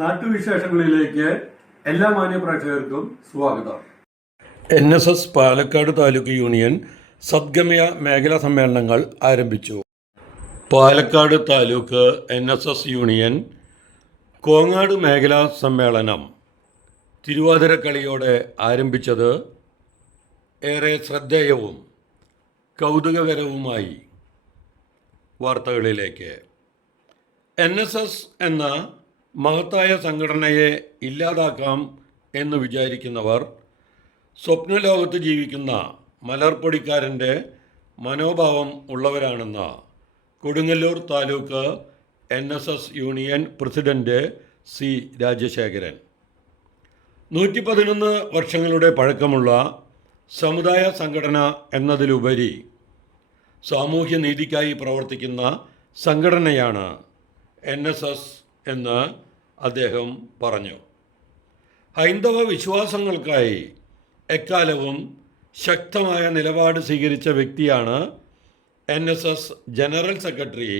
നാട്ടുവിശേഷങ്ങളിലേക്ക് എല്ലാ മാന്യപ്രേക്ഷകർക്കും സ്വാഗതം. NSS Palakkad taluk union സദ്ഗമയ മേഖലാ സമ്മേളനങ്ങൾ ആരംഭിച്ചു. പാലക്കാട് താലൂക്ക് NSS യൂണിയൻ കോങ്ങാട് മേഖലാ സമ്മേളനം തിരുവാതിരക്കളിയോടെ ആരംഭിച്ചത് ഏറെ ശ്രദ്ധേയവും കൗതുകകരവുമായി. വാർത്തകളിലേക്ക്. NSS എന്ന മഹത്തായ സംഘടനയെ ഇല്ലാതാക്കാം എന്ന് വിചാരിക്കുന്നവർ സ്വപ്നലോകത്ത് ജീവിക്കുന്ന മലർപ്പൊടിക്കാരൻ്റെ മനോഭാവം ഉള്ളവരാണെന്ന് Kodungallur taluk NSS union president C. Rajasekharan. 111 വർഷങ്ങളുടെ പഴക്കമുള്ള സമുദായ സംഘടന എന്നതിലുപരി സാമൂഹ്യനീതിക്കായി പ്രവർത്തിക്കുന്ന സംഘടനയാണ് NSS എന്ന് അദ്ദേഹം പറഞ്ഞു. ഹൈന്ദവ വിശ്വാസങ്ങൾക്കായി എക്കാലവും ശക്തമായ നിലപാട് സ്വീകരിച്ച വ്യക്തിയാണ് NSS general secretary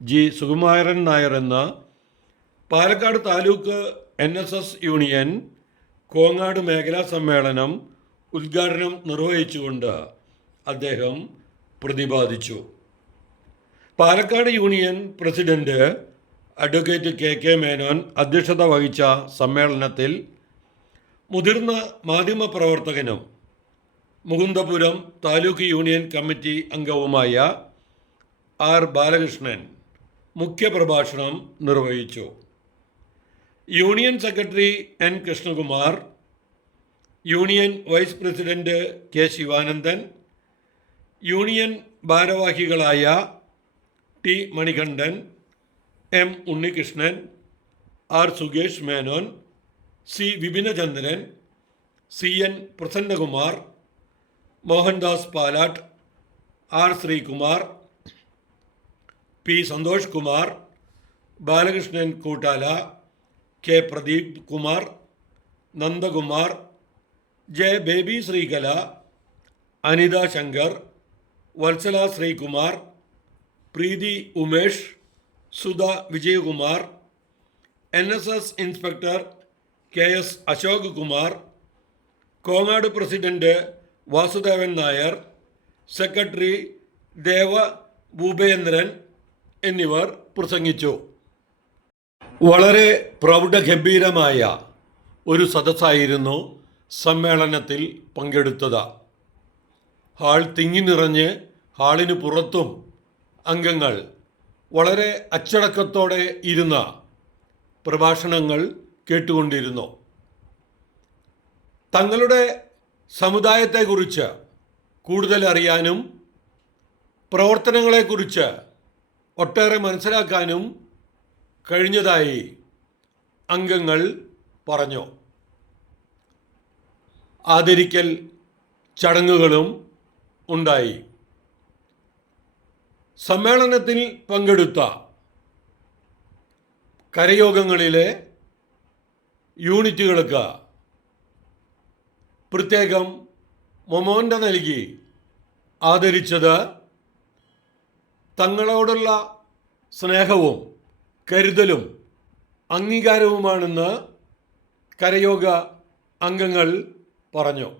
G. Sukumaran Nair എന്ന് പാലക്കാട് താലൂക്ക് NSS യൂണിയൻ കോങ്ങാട് മേഖലാ സമ്മേളനം ഉദ്ഘാടനം നിർവഹിച്ചുകൊണ്ട് അദ്ദേഹം പ്രതിപാദിച്ചു. Palakkad union president advocate K. Menon അധ്യക്ഷത വഹിച്ച സമ്മേളനത്തിൽ മുതിർന്ന മാധ്യമപ്രവർത്തകനും മുകുന്ദപുരം താലൂക്ക് യൂണിയൻ കമ്മിറ്റി അംഗവുമായ R. ബാലകൃഷ്ണൻ മുഖ്യപ്രഭാഷണം നിർവഹിച്ചു. Union secretary N. Krishnakumar, union vice president K. Sivanandan, union ഭാരവാഹികളായ T. Manikandan, M. Unnikrishnan, R. Sukesh Menon, C. Vipinachandran, CN. Prasannakumar, Mohandas Palatt, R. Sreekumar, P. Santhosh Kumar, Balakrishnan Koottala, K. Pradeep Kumar, Nandakumar, J. Baby Sreekala, Anitha Shankar, Valsala Sreekumar, Preethi Umesh, Sudha Vijayakumar, NSS inspector KS Ashok Kumar, Kongad president Vasudevan Nair, secretary Deva Bhupendran എന്നിവർ പ്രസംഗിച്ചു. വളരെ പ്രൗഢഗംഭീരമായ ഒരു സദസ്സായിരുന്നു സമ്മേളനത്തിൽ പങ്കെടുത്തത്. ഹാൾ തിങ്ങി നിറഞ്ഞ് ഹാളിന് പുറത്തും അംഗങ്ങൾ വളരെ അച്ചടക്കത്തോടെ ഇരുന്ന പ്രഭാഷണങ്ങൾ കേട്ടുകൊണ്ടിരുന്നു. തങ്ങളുടെ സമുദായത്തെക്കുറിച്ച് കൂടുതൽ അറിയാനും പ്രവർത്തനങ്ങളെക്കുറിച്ച് ഒട്ടേറെ മനസ്സിലാക്കാനും കഴിഞ്ഞതായി അംഗങ്ങൾ പറഞ്ഞു. ആദരിക്കൽ ചടങ്ങുകളും ഉണ്ടായി. സമ്മേളനത്തിൽ പങ്കെടുത്ത കരയോഗങ്ങളിലെ യൂണിറ്റുകൾക്ക് പ്രത്യേകം മൊമോൻ്റോ നൽകി ആദരിച്ചത് തങ്ങളോടുള്ള സ്നേഹവും കരുതലും അംഗീകാരവുമാണെന്ന് കരയോഗ അംഗങ്ങൾ പറഞ്ഞു.